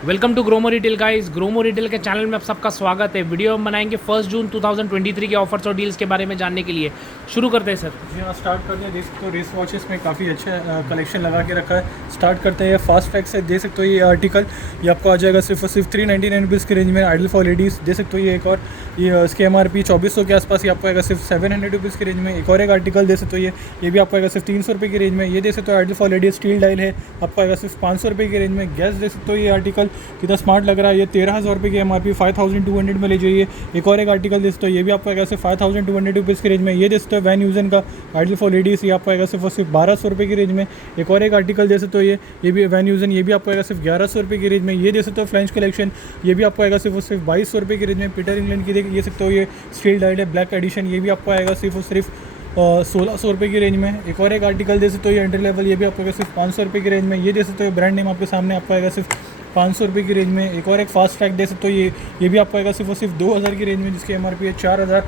Welcome to Gromo retail guys. Gromo retail के channel में आप सबका स्वागत है। वीडियो हम बनाएंगे 1 जून 2023 के ऑफर्स और डील्स के बारे में जानने के लिए। शुरू करते हैं सर। जी हाँ, स्टार्ट करते हैं। देख सकते हो रेस वॉचेस में काफ़ी अच्छा कलेक्शन लगा के रखा है। स्टार्ट करते हैं फास्ट ट्रैक से। देख सकते हो ये आर्टिकल ये आपको आ जाएगा सिर्फ 399 रुपीज़ की रेंज में। आइडल फॉर लेडीज़ देख सकते हो ये एक और ये इसके MRP 2400 के आसपास ये आपको आएगा सिर्फ 700 रुपीज़ की रेंज में। एक और एक आर्टिकल देख सकते हो ये भी आपको आएगा सिर्फ 300 रुपये की रेंज में। ये देख सकते हो ideal for ladies steel dial है, आपको आएगा सिर्फ 500 रुपये की रेंज में। गैस देख सकते हो ये आर्टिकल कितना स्मार्ट लग रहा है। ये 13,000 रुपये की MRP 5200 में ले जाइए। एक और एक आर्टिकल देख सकते हो ये भी आपको आएगा सिर्फ 5200 रुपीज़ की रेंज में। ये देख सकते हो वैन यूजन का आइडल फॉर लेडीज़ ये आपको आएगा सिर्फ 1200 रुपये की रेंज में। एक और एक आर्टिकल दे सकते हो ये भी वैन यूजन ये भी आपको आएगा सिर्फ 1100 रुपये की रेंज में। ये दे सकते हो फ्रेंच कलेक्शन ये भी आपको आएगा सिर्फ 2200 रुपये की रेंज में। पीटर इंग्लैंड की ये सकते हो ये स्टील डाइड है ब्लैक एडिशन ये भी आपको आएगा सिर्फ 1600 रुपये की रेंज में। एक और एक आर्टिकल दे सकते हो ये एंट्री लेवल ये भी आपको आएगा सिर्फ 500 रुपये की रेंज में। ये दे सकते हो ब्रांड नेम आपके सामने आपको आएगा सिर्फ 500 रुपये की रेंज में। एक और एक फास्ट ट्रैक दे सकते हो ये भी आपको आएगा सिर्फ 2000 की रेंज में, जिसकी MRP है 4000।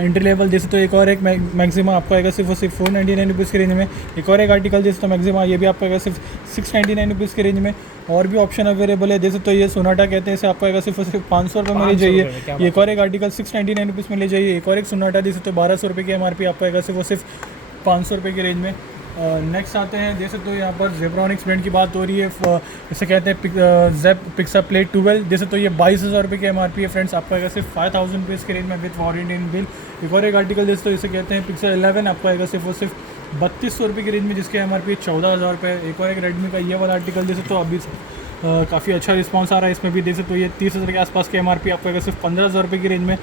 एंट्री लेवल दे सकते हो एक और एक मैक्सिमा आपको आएगा सिर्फ 499 रुपीज़ की रेंज में। एक और एक आर्टिकल दे सकते हो मैक्सिमा ये भी आपको आएगा सिर्फ 699 रुपीज़ की रेंज में। और भी ऑप्शन अवेलेबल है। दे सकते हो ये सोनाटा कहते हैं, इसे आपको आएगा सिर्फ 500 रुपये में ले जाइए। एक और एक आर्टिकल 699 रुपीज़ में ले जाइए। एक और एक सोनाटा दे सकते हो 1200 रुपये की MRP आपको आएगा सिर्फ 500 रुपये की रेंज में। नेक्स्ट आते हैं देख सकते हो यहाँ पर जेब्रॉनिक्स ब्रांड की बात हो रही है। इसे कहते हैं जेप पिक्सा प्लेट 12 देख सकते हो ये 22,000 रुपये की MRP है फ्रेंड्स, आपको आएगा सिर्फ 5000 रुपीज़ की रेंज में विद वारंटी इन बिल। एक और एक आर्टिकल देख सकते हो इसे कहते हैं पिक्सा 11 आपको आएगा सिर्फ 3200 रुपये की रेंज में, जिसकी MRP 14,000 रुपये। एक और एक रेडमी का ये वाला आर्टिकल देख सकते हो अभी काफ़ी अच्छा रिस्पांस आ रहा है। इसमें भी देख सकते हो ये 30,000 के आसपास की MRP आपको आएगा सिर्फ 15,000 रुपये की रेंज में।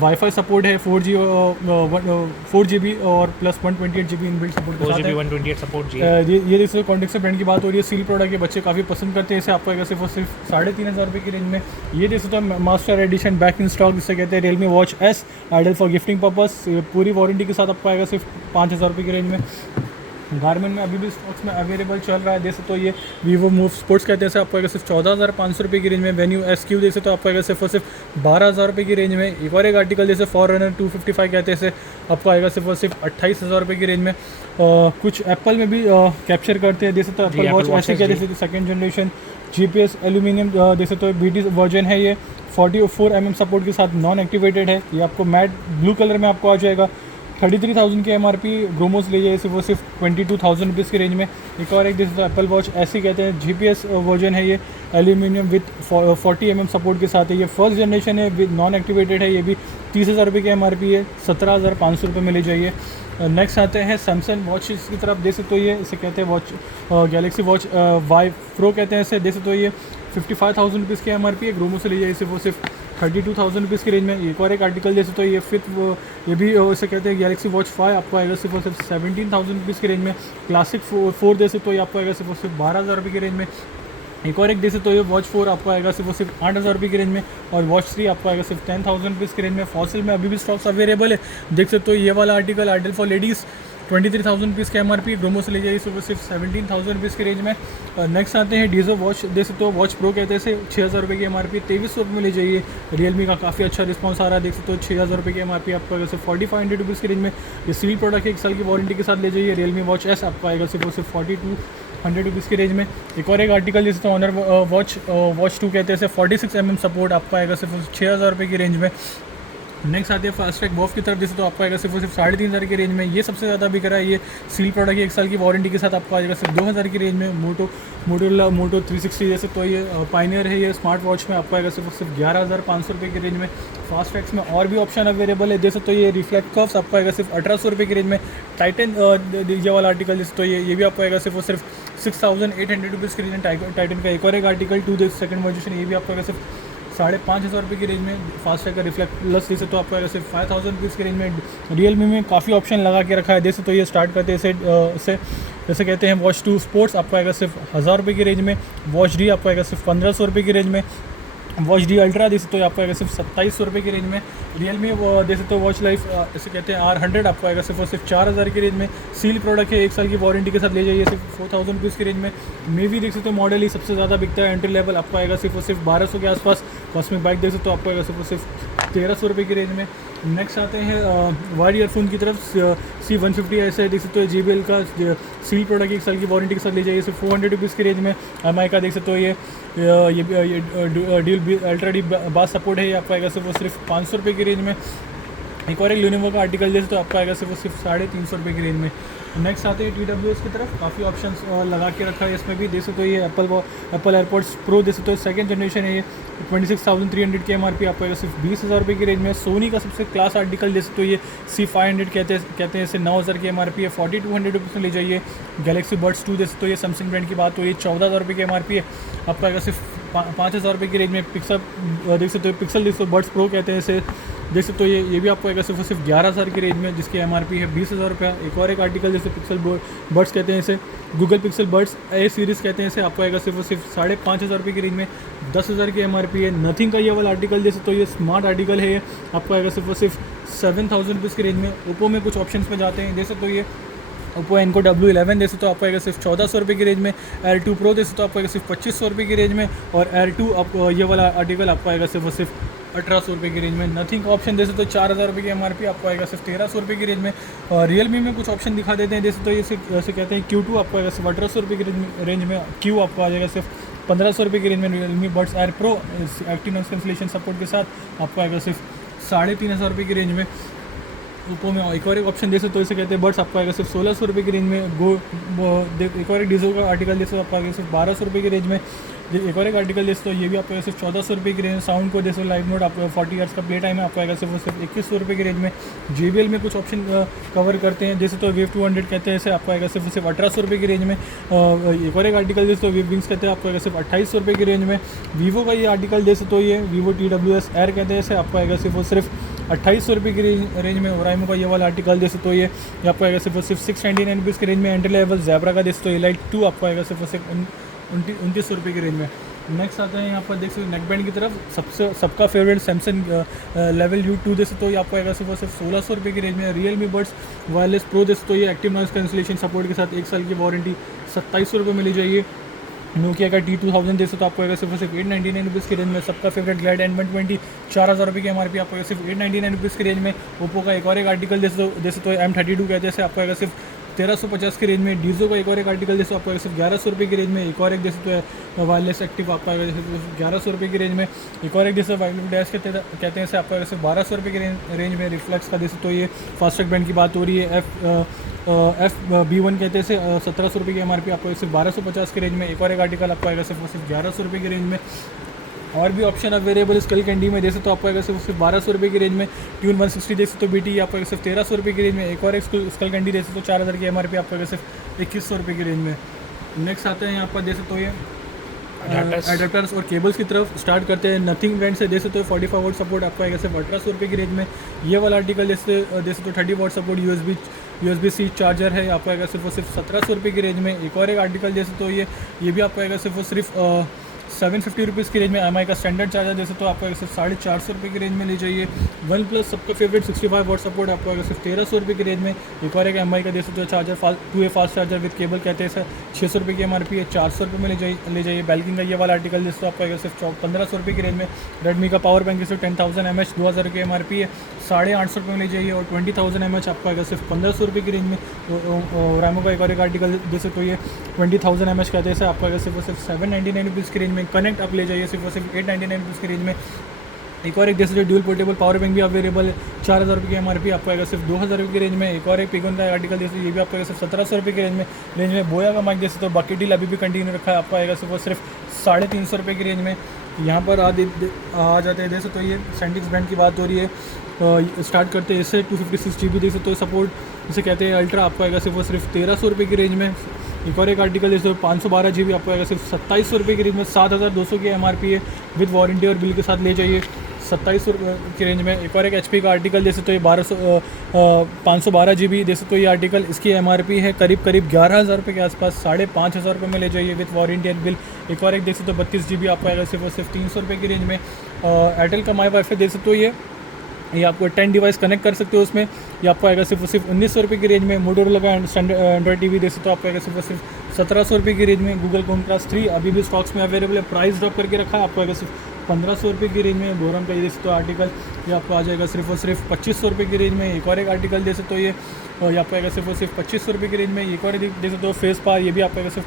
वाईफाई सपोर्ट है 4GB और plus 128GB in build support के साथ है। 128 सपोर्ट जी। ये देख सकते हो कॉन्टेक्ट से ब्रांड की बात हो रही है। सील प्रोडक्ट के बच्चे काफ़ी पसंद करते हैं इसे, आपको आएगा सिर्फ 3,500 रुपये की रेंज में। ये देख सकते हो master edition back in stock जिसे कहते हैं Realme watch S ideal for gifting purpose, पूरी वारंटी के साथ आपको आएगा सिर्फ 5,000 रुपये की रेंज में। गारमेंट में अभी भी स्टॉक्स में अवेलेबल चल रहा है। देख सकते हो ये वीवो मूव स्पोर्ट्स कहते हैं, आपको आएगा सिर्फ 14,500 रुपये की रेंज में। वेन्यू SQ देख सकते हो आपको आएगा सिर्फ 12,000 रुपये की रेंज में। एक और एक आर्टिकल जैसे फॉररनर 255 कहते हैं, आपको आएगा सिर्फ 28,000 रुपये की रेंज में। कुछ एप्पल में भी कैप्चर करते हैं। देख सकते हो एप्पल वॉच ऐसे क्या जैसे सेकेंड जनरेशन GPS एल्यूमिनियम देख सकते हो BT वर्जन है ये 44 mm सपोर्ट के साथ नॉन एक्टिवेटेड है। ये आपको मैट ब्लू कलर में आपको आ जाएगा। 33,000 की MRP ग्रोमोस ले जाइए सिर्फ 22,000 रुपीज़ की रेंज में। एक और एक जैसे एप्पल वॉच ऐसे कहते हैं GPS वर्जन है ये एल्यूमिनियम विथ 40 mm सपोर्ट के साथ है। ये फर्स्ट जनरेशन है विद नॉन एक्टिवेटेड है। ये भी 30,000 रुपये की MRP है, 17,500 रुपये में ले जाइए। नेक्स्ट आते हैं सैमसंग वॉच की तरफ। देख सकते हो ये इसे कहते हैं watch Galaxy watch Y Pro कहते हैं इसे। देख सकते हो ये 55,000 रुपीज़ की MRP है, ग्रोमो से ले जाइए सिर्फ 32,000 रुपीज़ की रेंज में। एक और एक आर्टिकल जैसे तो ये ये भी इसे कहते हैं गैलेक्सी वॉच 5 आपको आएगा सिर्फ 17,000 रुपीज़ की रेंज में। क्लासिक 4 दे सकते हो ये आपको आएगा सिर्फ 12,000 रुपये की रेंज में। एक और एक दे सकते हो ये वॉच 4 आपको आएगा सिर्फ 8,000 रुपये की रेंज में। और वॉच 3 आपको आएगा सिर्फ 10,000 रुपीज़ की रेंज में। फॉसिल में अभी भी स्टॉक्स अवेलेबल है। देख सकते हो ये वाला article ideal for ladies 23,000 rupees की MRP ग्रोमो से ले जाइए सिर्फ 17,000 रुपीज़ की रेंज में। नेक्स्ट आते हैं डीजो वॉच देख सकते हो वॉच प्रो कहते हैं इसे 6,000 रुपये की MRP 2300 रुपये में ले जाइए। रियलमी का काफ़ी अच्छा रिस्पांस आ रहा है। देख सकते हो 6,000 रुपये की MRP आपको आएगा सिर्फ 4,500 रुपीज़ की रेंज में। ये सील प्रोडक्ट है, 1 साल की वारंटी के साथ ले जाइए। रियलमी वॉच S आपको आएगा सिर्फ 4,200 रुपीज़ की रेंज में। एक और एक आर्टिकल जैसे तो ऑनर वॉच 2 कहते हैं 46 mm सपोर्ट आपको आएगा सिर्फ 6,000 रुपये की रेंज में। नेक्स्ट आती है फास्ट ट्रैक वॉफ की तरफ। जैसे तो आपको आएगा सिर्फ 3,500 की रेंज में। ये सबसे ज़्यादा बिक रहा है। ये सील प्रोडक्ट है, 1 साल की वारंटी के साथ आपको आ जाएगा सिर्फ 2,000 की रेंज में। मोटो 360 जैसे तो ये पाइनियर है, ये स्मार्ट वॉच में आपको आएगा सिर्फ 11,500 रुपये की रेंज में। फास्ट ट्रैक्स में और भी ऑप्शन अवेलेबल है। जैसे तो ये रिफ्लेक्ट कर्व्स आपको आएगा सिर्फ 1,800 रुपये की रेंज में। टाइटन ये वाला आर्टिकल जैसे तो ये भी आपको आएगा सिर्फ 6,800 रुपीज़ की रेंज में। टाइटन का एक और एक आर्टिकल 2 सेकंड वर्जन ये भी आपको आएगा सिर्फ 5,500 रुपये की रेंज में। फास्ट ट्रैक का रिफ्लेक्ट प्लस जैसे तो आपको आएगा सिर्फ 5,000 रुपीज़ की रेंज में। रियलमी में काफ़ी ऑप्शन लगा के रखा है। जैसे तो ये स्टार्ट करते हैं इसे जैसे कहते हैं वॉच 2 स्पोर्ट्स आपको आएगा सिर्फ 1,000 रुपये की रेंज में। वॉच D आपको आएगा सिर्फ 1,500 रुपये की रेंज में। वॉच D अल्ट्रा दे सकते हो आपको आएगा सिर्फ 2,700 रुपये की रेंज में। रियलमी दे सकते हो वॉच लाइफ इसे कहते हैं R100 आपको आएगा सिर्फ 4,000 की रेंज में। सील प्रोडक्ट है, 1 साल की वारंटी के साथ ले जाइए सिर्फ 4,000 रुपीज़ की रेंज में। मे भी देख सकते हो मॉडल ही सबसे ज़्यादा बिकता है। एंट्री लेवल आपको आएगा सिर्फ 1,200 के आसपास। कॉस्मिक बाइक देख सकते हो आपको आएगा सिर्फ 1,300 रुपये की रेंज में। नेक्स्ट आते हैं वायर्ड ईयरफोन की तरफ। C150 ऐसे देख सकते हो JBL का सील प्रोडक्ट 1 साल की वारंटी के साथ ले जाइए। सिर्फ 400 रुपीज़ की रेंज में। MI का देख सकते हो ये डील अल्ट्रा डी बास सपोर्ट है, ये आपको आएगा सिर्फ 500 रुपये की रेंज में। एक और एक लेनोवो का आर्टिकल जैसे तो आपको आएगा सिर्फ 350 रुपये की रेंज में। नेक्स्ट आते हैं TWS की तरफ। काफ़ी ऑप्शंस लगा के रखा है इसमें भी। देख सकते हो ये एप्पल एयरपोर्ट्स प्रो देख सकते हो, सेकंड जनरेशन है ये। 26,300 की MRP आपको आएगा सिर्फ 20,000 रुपये की रेंज में। सोनी का सबसे क्लास आर्टिकल देख सकते हो ये C500 कहते हैं इसे, 9,000 की MRP है, 4,200 रुपीज़ में ले जाइए। गैलेक्सी बड्स 2 देख सकते हो ये, सैमसंग ब्रांड की बात हो रही है, 14,000 रुपये की MRP है, आपको आएगा सिर्फ 5,000 रुपये की रेंज में। पिक्सल देख सकते हो, पिक्सल देख सकते हो, बड्स प्रो कहते हैं इसे, देख सकते हो ये भी आपको आएगा सिर्फ 11,000 की रेंज में, जिसकी MRP है 20,000 रुपया। एक और एक आर्टिकल जैसे पिक्सल बड्स कहते हैं इसे, Google pixel buds A series कहते हैं इसे, आपको आएगा सिर्फ 5,500 रुपये की रेंज में, 10,000 की MRP है। नथिंग का ये वाला आर्टिकल जैसे तो ये स्मार्ट आर्टिकल है, आपको आएगा सिर्फ 7,000 रुपीज़ की रेंज में। ओप्पो में कुछ ऑप्शंस में जाते हैं, जैसे तो ये ओप्पो एनको W11 देसे तो आपको आएगा सिर्फ 1400 रुपये की रेंज में। Air2 Pro देसे तो आपको आएगा सिर्फ 2500 रुपये की रेंज में। और Air2 आपको ये वाला आर्टिकल आपको आएगा सिर्फ 1800 रुपये की रेंज में। नथिंग का ऑप्शन देसे तो 4,000 रुपये की MRP आपको आएगा सिर्फ 1,300 रुपये की रेंज में। और रियलमी में कुछ ऑप्शन दिखा देते हैं, जैसे तो इसे कहते हैं Q2 आपको आएगा सिर्फ 1,800 रुपये की रेंज में। Q आपको आ जाएगा सिर्फ 1,500 रुपये की रेंज में। Realme buds Air Pro active noise cancellation support के साथ आपको आएगा सिर्फ 3,500 रुपये की रेंज में। ओप्पो में एक और एक ऑप्शन देसे तो इसे कहते हैं बड्स आपको आएगा सिर्फ 1,600 रुपये की रेंज में। एक और एक डीजो का आर्टिकल जैसे आपको आएगा सिर्फ 1,200 रुपये की रेंज में। एक और एक आर्टिकल जैसे तो ये भी आपको आएगा सिर्फ 1,400 रुपये की रेंज। साउंड को जैसे लाइव मोड आपको 40 हर्ट्ज का प्ले टाइम है, आपको आएगा सिर्फ 2,100 रुपये की रेंज में। JBL में कुछ ऑप्शन कवर करते हैं, जैसे तो वेव 200 कहते हैं इसे, आपको आएगा सिर्फ 1,800 रुपये की रेंज में। एक और एक आर्टिकल जैसे तो वेव विंग्स कहते हैं, आपको आएगा सिर्फ 2,800 रुपये की रेंज में। वीवो का ये आर्टिकल जैसे तो ये वीवो TWS एयर कहते हैं इसे, आपको आएगा सिर्फ 2,800 रुपये की रेंज में। ओराइमो का ये वाला आर्टिकल जैसे तो ये आपको आएगा सिर्फ 699 रुपीज़ की रेंज में। एंट्री लेवल ज़ेब्रा का जैसे तो Elite 2 आपको आएगा सिर्फ 2900 रुपये की रेंज में। नेक्स्ट आते हैं यहाँ पर देख सकते हो नेक बैंड की तरफ। सबका फेवरेट सैमसंग लेवल U2 जैसे तो ये आपको आएगा सिर्फ 1,600 रुपये की रेंज में। रियलमी बड्स वायरलेस प्रो जैसे तो ये एक्टिव नॉइस कैंसलेशन सपोर्ट के साथ 1 साल की वारंटी 2,700 रुपये में ली जाइए। नोकिया का T2000 जैसे तो आपको आएगा सिर्फ 899 रुपीज़ की रेंज में। सबका फेवरेट ग्लैड N120 4,000 रुपये की MRP आपको आएगा सिर्फ 899 रुपीज़ की रेंज में। ओप्पो का एक और एक आर्टिकल जैसे तो M32 कहते हैं, आपको आएगा सिर्फ 1,350 की रेंज में। डीजो का एक और एक आर्टिकल जैसे आपको आएगा सिर्फ 1,100 रुपये की रेंज में। एक और एक जैसे तो वायरलेस एक्टिव आपको आएगा जैसे 1,100 रुपये की रेंज में। एक और एक जैसे वायरलेस डैश कहते हैं इसे, आपको आएगा सिर्फ 1,200 रुपये की रेंज में। रिफ्लेक्स का जैसे तो ये फास्टैग ब्रांड की बात हो रही है, FB1 कहते हैं इसे, 1,700 रुपये की MRP आपको सिर्फ 1,250 की रेंज में। एक और एक आर्टिकल आपको आएगा सिर्फ 1,100 रुपये की रेंज में। और भी ऑप्शन अवेलेबल स्कल कैंडी में, जैसे तो आपको आएगा सिर्फ 1,200 रुपये की रेंज में। ट्यून 160 जैसे तो BT आपको आएगा सिर्फ 1,300 रुपये की रेंज में। एक और एक स्कल कैंडी जैसे तो 4,000 की MRP आपको आएगा सिर्फ 2,100 रुपये की रेंज में। नेक्स्ट आते हैं यहाँ पर जैसे तो ये एडाप्टर्स और केबल्स की तरफ स्टार्ट करते हैं। नथिंग ब्रांड से जैसे तो 45 वोल्ट सपोर्ट आपको आएगा सिर्फ 1,800 रुपये की रेंज में। ये वाला आर्टिकल जैसे तो 30 वोल्ट सपोर्ट USB-C चार्जर है, आपको आएगा सिर्फ 1,700 रुपये की रेंज में। एक और एक आर्टिकल जैसे तो ये भी आपको आएगा सिर्फ 750 रुपीज़ की रेंज में। MI का स्टैंडर्ड चार्जर जैसे तो आपको सिर्फ 450 रुपये की रेंज में ले जाइए। वन प्लस सबका फेवरेट 65 वॉट सपोर्ट आपको आएगा सिर्फ 1,300 रुपये की रेंज में। एक और एक MI का जैसे तो charger 2A fast charger with cable कहते हैं सर, 600 रुपये की MRP है, 400 रुपये में ले जाइए। बेल्किन का ये वाला आर्टिकल जैसे तो आपको आएगा सिर्फ 1,500 रुपये की रेंज में। रेडमी का पावर बैंक जैसे 10,000 mAh 2,000 की MRP है, 850 रुपये में ले जाइए। और 20,000 mAh आपको आएगा सिर्फ 1,500 रुपये की रेंज में। रामो का एक और एक आर्टिकल जैसे तो ये 20,000 mAh कहते हैं सर, आपको आएगा सिर्फ 799 रुपीज़ की रेंज में। कनेक्ट आप ले जाइए सिर्फ 899 रुपीज़ की रेंज में। एक और एक जैसे जो ड्यूल पोर्टेबल पावर बैंक भी अवेलेबल है, 4,000 रुपये की MRP आपको आएगा सिर्फ 2,000 रुपये की रेंज में। एक और एक पिगोन का आर्टिकल जैसे ये भी आपको आएगा सिर्फ 1,700 रुपये की रेंज में। बोया का माइक जैसे तो बाकी डील अभी भी कंटिन्यू रखा है, आपको आएगा सिर्फ 350 रुपये की रेंज में। यहाँ पर आ जाते हैं जैसे तो ये सैंडिक्स ब्रांड की बात हो रही है। स्टार्ट करते हैं इससे 256 GB जैसे तो सपोर्ट इसे कहते हैं अल्ट्रा, आपको आएगा सिर्फ 1,300 रुपये की रेंज में। एक और एक आर्टिकल जैसे 512 GB आपको आएगा सिर्फ 2,700 रुपये की रेंज में। 7,200 की MRP है, विद वारंटी और बिल के साथ ले जाइए 2,700 की रेंज में। एक और एक HP का आर्टिकल जैसे तो ये 512 GB जैसे तो ये आर्टिकल, इसकी MRP है करीब 11,000 रुपये के आसपास, 5,500 रुपये में ले जाइए विद वारंटी एंड बिल। एक और एक जैसे तो 32 GB आपको आएगा सिर्फ 300 रुपये की रेंज में। एयरटेल का माई वाईफाई जैसे तो ये आपको 10 डिवाइस कनेक्ट कर सकते हो उसमें, ये आपको आएगा सिर्फ 1,900 रुपये की रेंज में। मोटोरोला का एंड्रॉइड TV जैसे तो आपको आएगा सिर्फ 1,700 रुपये की रेंज में। गूगल क्रोमकास्ट 3 अभी भी स्टॉक्स में अवेलेबल है, प्राइस ड्रॉप करके रखा है, आपको आएगा सिर्फ 1,500 रुपये की रेंज में। बोरम का ये जैसे तो आर्टिकल ये आपको आ जाएगा सिर्फ और सिर्फ 2500 रुपये की रेंज में। एक और एक आर्टिकल दे सकते हो ये आपको आएगा सिर्फ और सिर्फ 2500 रुपये की रेंज में। एक और दे सकते हो फेस पार, ये भी आपको आएगा सिर्फ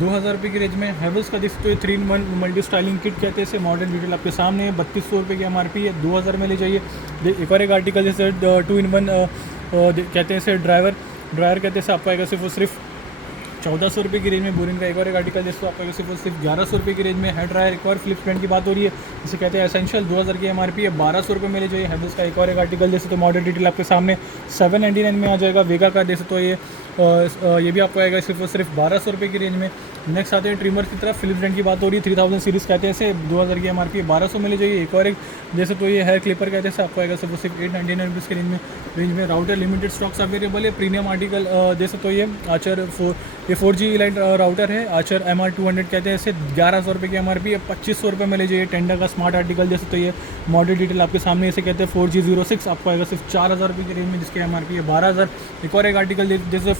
2000 रुपये की रेंज में। हैवेल्स का देख सकते हो 3-in-1 मल्टी स्टाइलिंग किट कहते हैं इसे, मॉडर्न डिटेल आपके सामने है। 3200 रुपये की MRP है, 2000 में ले जाइए। एक और एक आर्टिकल जैसे 2-in-1 कहते हैं इसे ड्रायर कहते हैं इसे, आपको आएगा सिर्फ और सिर्फ 1400 रुपये की रेंज में। बोरिंग का एक और एक आर्टिकल जिसको आपको सिर्फ 1100 रुपये की रेंज में। हेड ड्रायर एक और फ्लिप ब्रांड की बात हो रही है, इसे कहते हैं एसेंशियल, 2000 की MRP है, 1200 रुपये में ले जाइए। हैवेल्स का एक और एक आर्टिकल जैसे तो मॉडल डिटेल आपके सामने 799 में आ जाएगा। वेगा का जैसे तो ये भी आपको आएगा सिर्फ 1200 रुपये की रेंज में। नेक्स्ट आते हैं ट्रिमर की तरफ। फिलिप्स ब्रांड की बात हो रही है, 3000 सीरीज़ कहते हैं इसे, 2000 की MRP है, 1200 में ले जाइए। एक और एक जैसे तो ये हेयर क्लिपर कहते हैं, आपको आएगा सिर्फ 899 रुपीज़ की रेंज में। राउटर लिमिटेड स्टॉक्स अवेलेबल है। प्रीमियम आर्टिकल जैसे तो ये आचर 4G लाइन राउटर है, आचर MR200 कहते हैं इसे, 1100 रुपये की MRP है, 2500 रुपये में ले जाइए। टेंडर का स्मार्ट आर्टिकल जैसे तो ये मॉडल डिटेल आपके सामने, इसे कहते हैं 4G06, आपको आएगा सिर्फ 4000 रुपये की रेंज में, जिसकी MRP है 12000। एक और एक आर्टिकल जैसे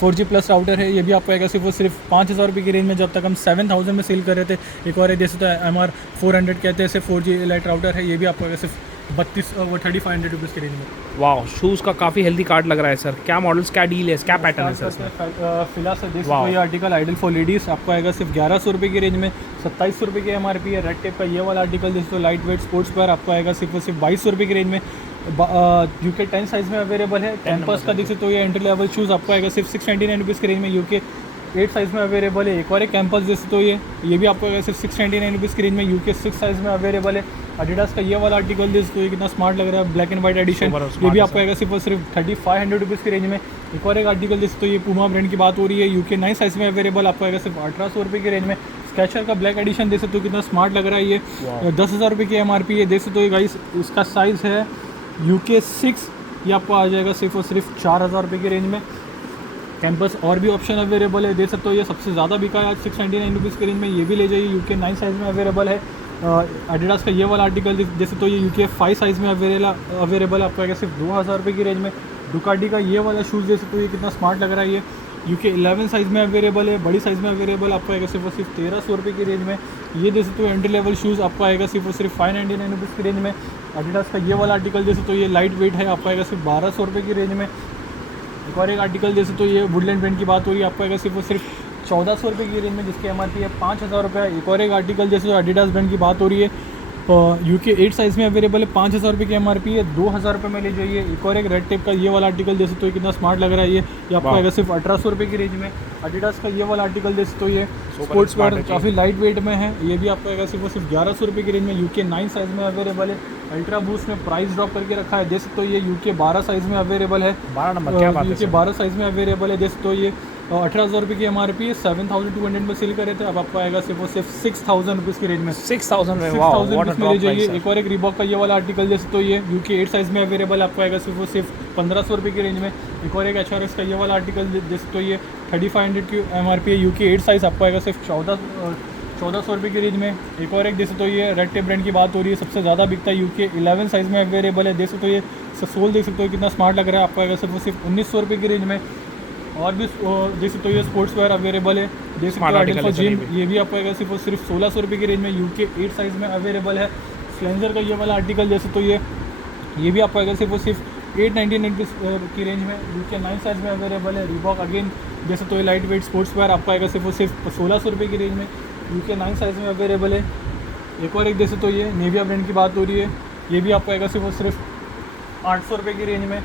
4G प्लस राउटर है, ये भी आपको आएगा सिर्फ 5000 रुपये की रेंज में, जब तक हम 7000 में सेल कर रहे थे। एक और जैसे तो MR400 कहते हैं इसे, 4G लाइट राउटर है, ये भी आपको आएगा सिर्फ 3500 रुपीज़ की रेंज में। वाह, शूज़ का काफ़ी हेल्दी कार्ड लग रहा है सर। क्या मॉडल्स, क्या डील है, क्या पैटर्न है सर इसमें? फिलहाल सर देख सकते हो ये आर्टिकल आइडल फॉर लेडीज़, आपको आएगा सिर्फ 1100 रुपये की रेंज में, 2700 रुपये की MRP है। रेड टेप का ये वाला आर्टिकल जैसे लाइट वेट स्पोर्ट्स वेयर, आपको आएगा सिर्फ 2200 रुपये की रेंज में। UK 10 साइज़ में अवेलेबल है। कैंपस का देख सकते हो ये एंट्री लेवल शूज़, आपको आएगा सिर्फ 699 रुपीज़ की रेंज में। UK 8 साइज़ में अवेलेबल है। एक और एक कैंपस जैसे तो ये भी आपको आएगा सिर्फ 699 रुपीज़ की रेंज में। UK 6 साइज़ में अवेलेबल है। एडिडास का ये वाला आर्टिकल जैसे तो ये कितना स्मार्ट लग रहा है, ब्लैक एंड वाइट एडिशन, ये भी आपको आएगा सिर्फ 3500 रुपीज़ की रेंज में। एक और एक आर्टिकल जैसे तो ये पूमा ब्रांड की बात हो रही है, UK 9 साइज़ में अवेलेबल, आपको आएगा सिर्फ 1800 रुपये की रेंज में। स्केचर का ब्लैक एडिशन देख सकते हो कितना स्मार्ट लग रहा है, ये 10,000 रुपये की MRP है। देख सकते हो गाइस, इसका साइज़ है UK 6, ये आपको आ जाएगा सिर्फ और सिर्फ 4000 रुपये की रेंज में। कैंपस और भी ऑप्शन अवेलेबल है, देख सकते हो ये सबसे ज़्यादा बिका है आज 699 रुपीज़ की रेंज में, ये भी ले जाइए। UK 9 साइज़ में अवेलेबल है। एडिडास का ये वाला आर्टिकल जैसे तो ये UK 5 साइज़ में अवेलेबल है, आपको आएगा सिर्फ 2000 रुपये की रेंज में। डुकाटी का ये वाला शूज़ जैसे तो ये कितना स्मार्ट लग रहा है, ये UK 11 साइज़ में अवेलेबल है, बड़ी साइज़ में अवेलेबल, आपको आएगा सिर्फ 1300 रुपये की रेंज में। ये जैसे तो एंट्री लेवल शूज़ आपको आएगा सिर्फ 599 रुपीज़ की रेंज में। एडिडास का ये वाला आर्टिकल जैसे तो ये लाइट वेट है, आपको आएगा सिर्फ 1200 रुपये की रेंज में। एक और एक आर्टिकल जैसे तो ये वुडलैंड ब्रांड की बात हो रही है, आपको आएगा सिर्फ 1400 रुपये की रेंज में, जिसकी MRP है 5000 रुपये। एक और एक आर्टिकल जैसे तो एडिडास ब्रांड की बात हो रही है, UK 8 साइज़ में अवेलेबल है, 5000 रुपये की MRP है, 2000 रुपये में ले जाइए। एक और एक रेड टेप का ये वाला आर्टिकल जैसे तो कितना स्मार्ट लग रहा है, ये आपको आएगा सिर्फ 1800 रुपये की रेंज में। एडिडास का ये वाला आर्टिकल जैसे तो ये स्पोर्ट्स वेयर काफ़ी लाइट वेट में है, ये भी आपको आएगा सिर्फ 1100 रुपये की रेंज में। UK 9 साइज़ में अवेलेबल है। अल्ट्रा बूस्ट में प्राइस ड्रॉप करके रखा है, जैसे तो ये UK 12 साइज़ में अवेलेबल है, 12 नंबर, क्या बात है UK 12 साइज़ में अवेलेबल है। जैसे तो ये 18,000 रुपये की MRP है, 7200 में सेल करे थे, अब आपको आएगा सिर्फ 6000 रुपीज़ की रेंज में, 6000 में। 6000 रुपीज़ में ले जाइए। एक और एक रिबॉक का ये वाला आर्टिकल जैसे तो ये UK 8 साइज़ में अवेलेबल, आपको आएगा सिर्फ 1500 रुपये की रेंज में। एक और एक HRS का ये वाला आर्टिकल जैसे तो ये 3500 की MRP है, UK 8 साइज़, आपको आएगा सिर्फ 1400 रुपये की रेंज में। एक और एक जैसे तो ये रेड टेप ब्रांड की बात हो रही है, सबसे ज़्यादा बिकता है, UK 11 साइज़ में अवेलेबल है। जैसे तो ये सोल देख सकते हो कितना स्मार्ट लग रहा है, आपको आएगा सिर्फ 1900 रुपये की रेंज में। और भी जैसे तो ये स्पोर्ट्स वेयर अवेलेबल है, जैसे तो आइडल फॉर जिम, ये भी आपको आएगा सिर्फ 1600 रुपये की रेंज में, UK 8 साइज़ में अवेलेबल है। स्लेंजर का ये वाला आर्टिकल जैसे तो ये भी आपको आएगा सिर्फ 899 रुपीज़ की रेंज में, UK 9 साइज़ में अवेलेबल है। रिबॉक अगेन जैसे तो ये लाइट वेट स्पोर्ट्स वेयर, आपको आएगा सिर्फ 1600 रुपये की रेंज में, UK 9 साइज़ में अवेलेबल है। एक और एक जैसे तो ये नेविया ब्रांड की बात हो रही है, ये भी आपको आएगा सिर्फ 800 रुपये की रेंज में।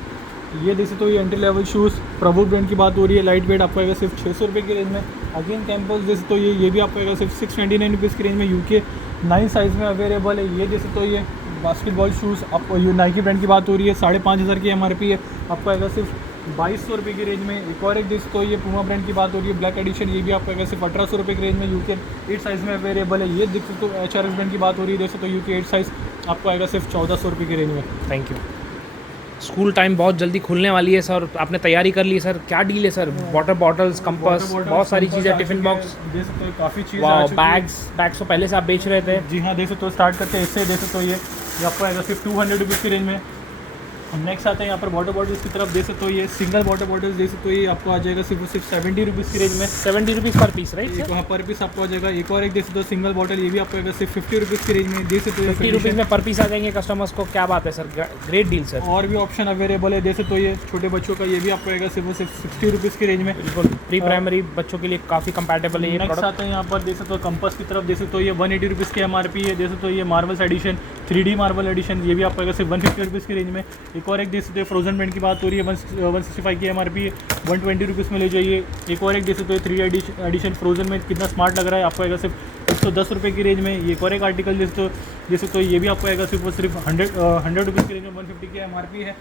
ये जैसे तो ये एंट्री लेवल शूज़ प्रभु ब्रांड की बात हो रही है, लाइट वेट, आपको आएगा सिर्फ 600 रुपये की रेंज में। अगेन कैंपस जैसे तो ये भी आपको आएगा सिर्फ 699 रुपीज़ की रेंज में, UK 9 साइज़ में अवेलेबल है। ये जैसे तो ये बास्केटबॉल शूज़, आपको ये नाइकी ब्रांड की बात हो रही है, 5500 की MRP है, आपको आएगा सिर्फ 2200 रुपये की रेंज में। एक और एक जैसे तो ये पूमा ब्रांड की बात हो रही है, ब्लैक एडिशन, ये भी आपको आएगा सिर्फ 1800 रुपये की रेंज में, UK 8 साइज़ में अवेलेबल है। ये जैसे तो HRS ब्रांड की बात हो रही है, जैसे तो UK 8 साइज़, आपको आएगा सिर्फ 1400 रुपये की रेंज में। Thank you. स्कूल टाइम बहुत जल्दी खुलने वाली है सर, आपने तैयारी कर ली है सर, क्या डील है सर? वाटर बॉटल्स, कंपास, बहुत सारी चीज़ें, टिफिन बॉक्स, दे सकते हो, काफ़ी चीज़, बैग्स तो पहले से आप बेच रहे थे। जी हाँ, दे सकते हो, स्टार्ट करके इससे दे सकते हो, ये आपको आएगा सिर्फ 200 रुपीज़ की रेंज में। नेक्स्ट आता है यहाँ पर वाटर बॉटल्स की तरफ। दे सकते हो ये सिंगल वाटर बॉटल्स दे सकते हो, ये आपको आ जाएगा सिर्फ 70 रुपीज़ की रेंज में। 70 रुपीज़ पर पीस, राइट? वहाँ पर पीस आपको आ जाएगा। एक और एक दे सकते हो सिंगल बॉटल, ये भी आपको आएगा सिर्फ 50 रुपीज़ की रेंज में। दे सकते हो 50 रुपीज़ में पर पीस आ जाएंगे कस्टमर्स को, क्या बात है सर, ग्रेट डील सर। और भी ऑप्शन अवेलेबल है। दे सकते हो ये छोटे बच्चों का, ये भी आपको आएगा सिर्फ 60 रुपीज़ की रेंज में। बिल्कुल प्री प्राइमरी बच्चों के लिए काफ़ी कंपैटिबल है ये नेक्स्ट प्रोडक्ट। आता है यहाँ पर दे सकते हो कंपास की तरफ। दे सकते हो ये 180 रुपीज़ की MRP है। दे सकते हो ये marbles addition 3D marble addition, ये भी आपको आएगा सिर्फ 150 रुपीज़ की रेंज में। एक और एक दे सकते हो फ्रोजन पेंट की बात हो रही है, 165 की MRP है, 120 रुपीज़ में ले जाइए। एक और एक दे सकते हो 3D एडिशन फ्रोजन में, कितना स्मार्ट लग रहा है, आपको आएगा सिर्फ 110 रुपये की रेंज में। ये एक और एक आर्टिकल दे सकते हो ये भी आपको आएगा सिर्फ 100 रुपीज़ की रेंज में, 150 की MRP है।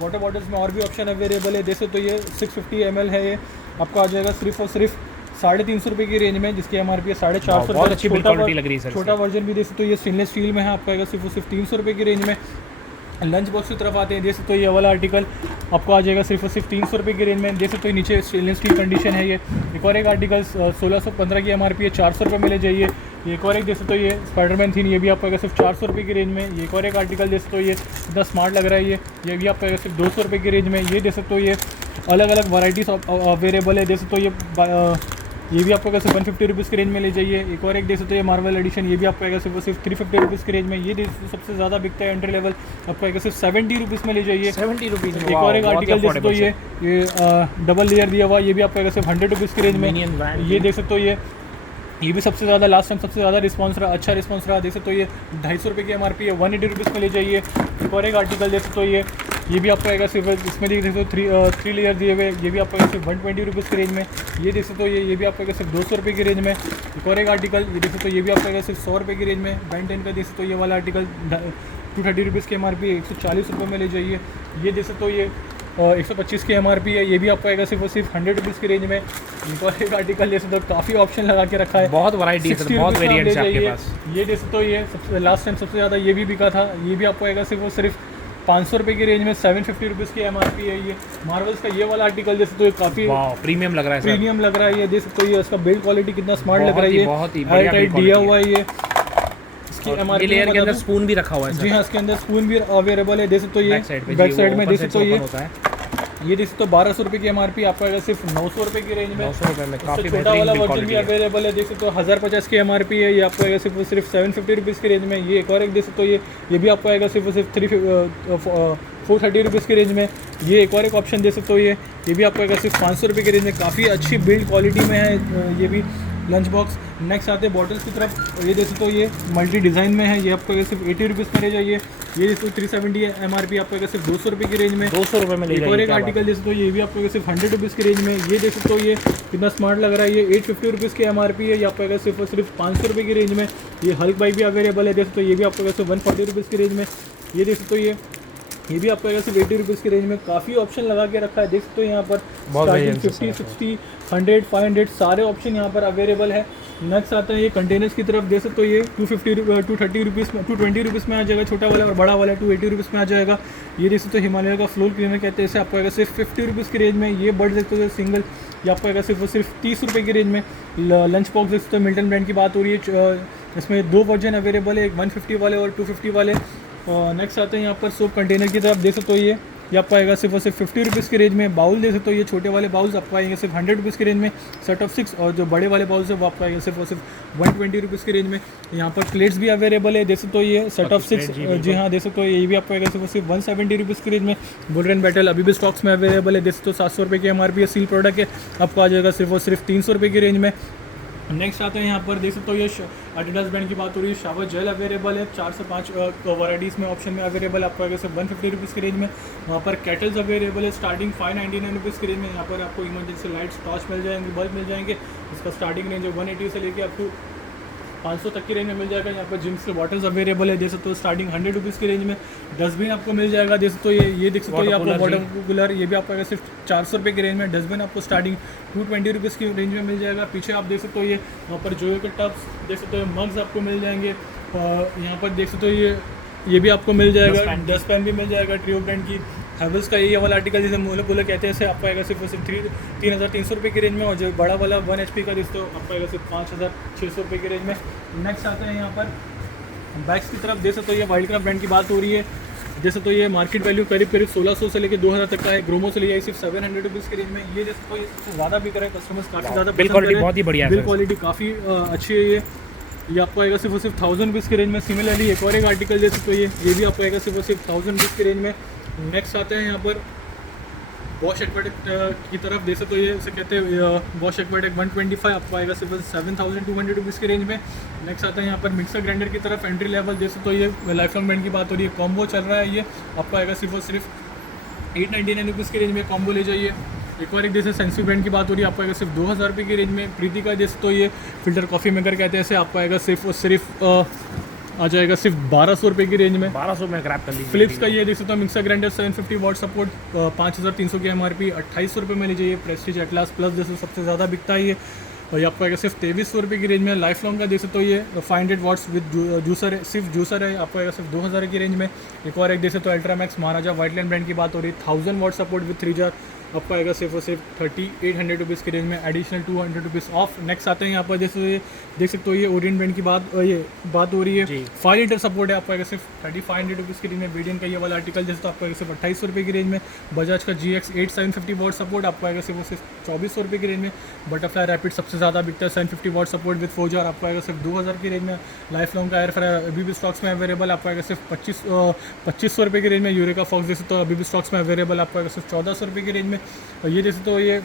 वाटर बॉटल्स में और भी ऑप्शन अवेलेबल है। दे सकते हो ये 650 ml है, ये आपको आ जाएगा सिर्फ और सिर्फ 350 रुपये की रेंज में, जिसकी MRP है 450 रुपये। बहुत अच्छी बिल्ड क्वालिटी लग रही है सर। छोटा वर्जन भी दे सकते हो ये स्टेनलेस स्टील में है, आपको आएगा सिर्फ 300 रुपये की रेंज में। लंच बॉक्स की तरफ आते हैं। दे सकते हो ये वाला आर्टिकल आपको आ जाएगा सिर्फ और सिर्फ 300 रुपये की रेंज में। दे सकते हो नीचे स्टेनलेस स्टील कंडीशन है ये। एक और एक आर्टिकल 1615 की MRP है, 400 रुपये में ले जाइए। एक और एक दे सकते हो ये स्पाइडरमैन थीन, ये भी आपको आएगा सिर्फ 400 रुपये की रेंज में। एक और एक आर्टिकल दे सकते हो ये इतना स्मार्ट लग रहा है, ये भी आपको आएगा सिर्फ 200 रुपये की रेंज में। ये दे सकते हो ये अलग अलग वैराइटीज़ अवेलेबल है। दे सकते हो ये भी आपको आएगा सिर्फ 150 रुपीज़ की रेंज में ले जाइए। एक और एक दे सकते हो ये मार्वल एडिशन, ये भी आपको आएगा सिर्फ 350 रुपीज़ की रेंज में। ये सबसे ज़्यादा बिकता है एंट्री लेवल, आपको आएगा सिर्फ 70 रुपीज़ में ले जाइए। 70 रुपीज़। एक और एक आर्टिकल दे सकते हो ये डबल लेयर दिया हुआ, ये भी आपको आएगा सिर्फ 100 रुपीज़ की रेंज में। ये देख सकते हो ये भी सबसे ज़्यादा लास्ट टाइम सबसे ज़्यादा रिस्पांस रहा, अच्छा रिस्पांस रहा। देख सकते हो ये 250 रुपये की MRP है, 180 रुपीज़ में ले जाइए। एक और एक आर्टिकल देख सकते हो ये भी आपको आएगा सिर्फ, इसमें देख सकते हो 3 लेयर दिए हुए, ये भी आपको आएगा सिर्फ 120 रुपीज़ की रेंज में। ये देख सकते हो ये भी आपको आएगा सिर्फ 200 रुपये की रेंज में। एक और एक आर्टिकल ये देख सकते हो ये भी आपको आएगा सिर्फ 100 रुपये की रेंज में। Ben 10 का देख सकते हो ये वाला आर्टिकल 230 रुपीज़ की MRP है, 140 रुपये में ले जाइए। ये देख सकते हो ये 125 की MRP है, ये भी आपको आएगा सिर्फ 100 रुपीज़ की रेंज में। एक और एक आर्टिकल दे सकते हो, काफ़ी ऑप्शन लगा के रखा है, बहुत वैरायटी है, बहुत वेरिएंट्स है आपके पास। ये दे सकते हो ये सबसे लास्ट टाइम सबसे ज़्यादा ये भी बिका था, ये भी आपको आएगा सिर्फ और सिर्फ 500 रुपये की रेंज में, 750 रुपीज़ की MRP है। ये मार्वल्स का ये वाला आर्टिकल दे सकते हो काफ़ी प्रीमियम लग रहा है, प्रीमियम लग रहा है। ये देख सकते हो ये इसका बिल्ड क्वालिटी कितना स्मार्ट लग रहा है, बहुत ही दिया हुआ है। ये ये लेयर के अंदर स्पून भी रखा हुआ है। जी हाँ, इसके अंदर स्पून भी अवेलेबल है। देख सकते हो ये बैक साइड में देख सकते हो ये देख सकते हो 1200 रुपये की MRP आपको आएगा सिर्फ 900 रुपये की रेंज में। 900 रुपये में काफ़ी छोटा वाला वर्जन भी अवेलेबल है। देख सकते हो 1050 की MRP है, ये आपको आएगा सिर्फ 750 रुपीज़ की रेंज में। ये एक और एक देख सकते हो ये भी आपको आएगा सिर्फ 430 रुपीज़ की रेंज में। ये एक और एक ऑप्शन दे सकते हो ये भी आपको आएगा सिर्फ 500 रुपये की रेंज में। काफ़ी अच्छी बिल्ड क्वालिटी में है ये भी लंच बॉक्स। नेक्स्ट आते हैं बॉटल्स की तरफ। ये देख सकते हो ये मल्टी डिज़ाइन में है, ये आपको सिर्फ 80 रुपीज़ में ले जाइए। ये देखो 370 है MRP, आपको आएगा सिर्फ 200 रुपये की रेंज में, 200 रुपये में ले जाइए। और एक आर्टिकल देख सकते हो ये भी आपको सिर्फ 100 रुपीज़ की रेंज में। ये देख सकते हो ये कितना स्मार्ट लग रहा है, ये 850 रुपीज़ की MRP है, ये आपको आएगा सिर्फ 500 रुपये की रेंज में। ये हल्क बाइक भी अवेलेबल है, देख सकते हो ये भी आपको आएगा सिर्फ 140 रुपीज़ की रेंज में। ये देख सकते हो ये भी आपको आएगा सिर्फ 80 रुपीज़ की रेंज में। काफ़ी ऑप्शन लगा के रखा है, देख सकते हो यहाँ पर स्टार्टिंग 50, 60, 100, 500 सारे ऑप्शन यहाँ पर अवेलेबल है। नेक्स्ट आता है ये कंटेनर्स की तरफ। देख सकते हो ये 230 रुपीज़ में 220 रुपीज़ में आ जाएगा छोटा वाला, और बड़ा वाला 280 रुपीज़ में आ जाएगा। ये देख सकते हो हिमालय का फ्लोर क्लीनर कहते हैं इसे, आपको आएगा सिर्फ 50 रुपीज़ की रेंज में। ये बर्ड देखते हो सिंगल, ये आपको आएगा सिर्फ 30 रुपये की रेंज में। लंच बॉक्स देख सकते हो मिल्टन ब्रांड की बात हो रही है, इसमें 2 वर्जन अवेलेबल है, एक 150 वाले और 250 वाले। नेक्स्ट आते हैं यहाँ पर सोप कंटेनर की तरफ। देख सकते हो ये आपको आएगा सिर्फ 50 रुपीज़ की रेंज में। बाउल देख सकते हो ये छोटे वाले बाउल्स आपको आएंगे सिर्फ 100 रुपीज़ की रेंज में, सेट ऑफ 6, और जो बड़े वाले बाउल्स है वो आपको आएगा सिर्फ 120 रुपीज़ की रेंज में। यहाँ पर प्लेट्स भी अवेलेबल है, देख सकते हो ये सेट ऑफ 6, जी हाँ देख सकते हो ये भी आपको आएगा सिर्फ 170 रुपीज़ की रेंज में। बुल रन बैटल अभी भी स्टॉक्स में अवेलेबल है, देख सकते हो 700 रुपये की MRP है, सील प्रोडक्ट है, आपको आ जाएगा सिर्फ 300 रुपये की रेंज में। नेक्स्ट आते हैं यहाँ पर, देख सकते हो ये एडिडास ब्रांड की बात हो रही है, शावर जेल अवेलेबल है, 4 से 5 वैराइटीज़ में ऑप्शन में अवेलेबल, आपको आएगा सिर्फ 150 रुपीज़ की रेंज में। वहाँ पर कैटल्स अवेलेबल है स्टार्टिंग 599 रुपीज़ की रेंज में। यहाँ पर आपको इमरजेंसी लाइट्स टॉर्च मिल जाएंगे, बल्ब मिल जाएंगे, इसका स्टार्टिंग रेंज है 180 से लेकर आपको 500 तक की रेंज में मिल जाएगा। यहाँ पर जिम्स के बॉटल्स अवेलेबल है, देख सकते हो स्टार्टिंग 100 रुपीज़ की रेंज में। डस्टबिन आपको मिल जाएगा, देख सकते हो ये देख सकते हो आपको वाटर कूलर, ये भी आपको सिर्फ 400 रुपये की रेंज में। डस्टबिन आपको स्टार्टिंग 220 रुपीज़ की रेंज में मिल जाएगा। पीछे आप देख सकते हो ये वहाँ पर जोयो के टब्स देख सकते हो, मग्स आपको मिल जाएंगे। यहाँ पर देख सकते हो ये भी आपको मिल जाएगा, डस्टबिन भी मिल जाएगा ट्रियो ब्रांड की। हैवेल्स का ये वाला आर्टिकल जिसे मोले बोले कहते हैं, इसे आपको आएगा सिर्फ 3300 रुपये की रेंज में, और जो बड़ा वाला 1 HP का दोस्तों आपको आएगा सिर्फ 5600 रुपये की रेंज में। नेक्स्ट आते हैं यहाँ पर बैग्स की तरफ। देख सकते हो ये वाइल्ड क्राफ्ट ब्रांड की बात हो रही है, जैसे तो ये मार्केट वैल्यू करीब 1600 से लेकर 2000 तक का है। ग्रोमो से लिया है सिर्फ 700 रुपीज़ की रेंज में। ये जैसे तो ये सबसे ज़्यादा बिक रहा है, कस्टमर्स काफ़ी ज़्यादा बिल क्वालिटी बहुत ही बढ़िया है बिल सर। क्वालिटी काफ़ी अच्छी है। ये आपको आएगा सिर्फ और सिर्फ 1000 रुपीज़ की रेंज में। सिमिलरली एक और एक आर्टिकल जैसे तो ये भी आपको आएगा सिर्फ और सिर्फ 1000 रुपीज़ की रेंज में। नेक्स्ट आते हैं यहाँ पर बॉश एक्वाटिक की तरफ। जैसे तो ये कहते हैं बॉश एक्वाटिक 125 आपको आएगा सिर्फ 7200 रुपीज़ की रेंज में। नेक्स्ट आता है यहाँ पर मिक्सर ग्राइंडर की तरफ, एंट्री लेवल। जैसे तो ये लाइफ लॉन्ग ब्रांड की बात हो रही है, कॉम्बो चल रहा है, ये आपको आएगा सिर्फ और सिर्फ 899 रुपीज़ की रेंज में कॉम्बो ले जाइए। एक और एक जैसे सेंसिटिव ब्रांड की बात हो रही है, आपको आएगा सिर्फ 2000 रुपये की रेंज में। प्रीति का जैसे तो ये फिल्टर कॉफ़ी मेकर कहते हैं, ऐसे आपको आएगा सिर्फ और सिर्फ आ जाएगा सिर्फ 1200 रुपये की रेंज में। 1200 में ग्रैब कर लीजिए। फिलिप्स का ये देख सकते हो मिक्सर ग्राइंडर 750 वाट सपोर्ट, 5300 की एमआरपी, 2800 रुपये में लीजिए। प्रेस्टीज एटलास प्लस जैसे सबसे ज़्यादा बिकता है ये, और ये आपको आएगा सिर्फ 2300 रुपये की रेंज में। लाइफ लॉन्ग का देख सकते हो ये 500 वाट्स विद जूसर है, सिर्फ जूसर है, आपको आएगा सिर्फ 2000 की रेंज में। एक और एक देख सकते हो अल्ट्रामैक्स महाराजा व्हाइटलैंड ब्रांड की बात हो रही है, 1000 वाट सपोर्ट विद 3 जार, आपको आएगा सिर्फ और सिर्फ 3800 रुपीज़ की रेंज में, एडिशनल 200 रुपीज़ ऑफ। नेक्स्ट आते हैं यहाँ पर जैसे ये देख सकते हो ये ओरियन ब्रांड की बात हो रही है, 5 लीटर सपोर्ट है, आपको आएगा सिर्फ 3500 रुपीज़ की रेंज में। वीडियन का ये वाला आर्टिकल जैसे तो आपको आएगा सिर्फ 2800 रुपये की रेंज में। बजाज का GX 8 750 वाट सपोर्ट आपको आएगा सिर्फ 2400 रुपये की रेंज में। बटरफ्लाई रैपिड सबसे ज़्यादा बिकता है, 750 वाट सपोर्ट विद 4 जार, आपको आएगा सिर्फ 2000 की रेंज में। लाइफ लॉन्ग का एयर फ्रायर अभी भी स्टॉक्स में अवेलेबल, आपको आएगा सिर्फ 2500 रुपये की रेंज में। यूरेका फॉक्स जैसे तो अभी भी स्टॉक्स में अवेलेबल, आपको आएगा सिर्फ 1400 रुपये की रेंज में। और ये जैसे तो ये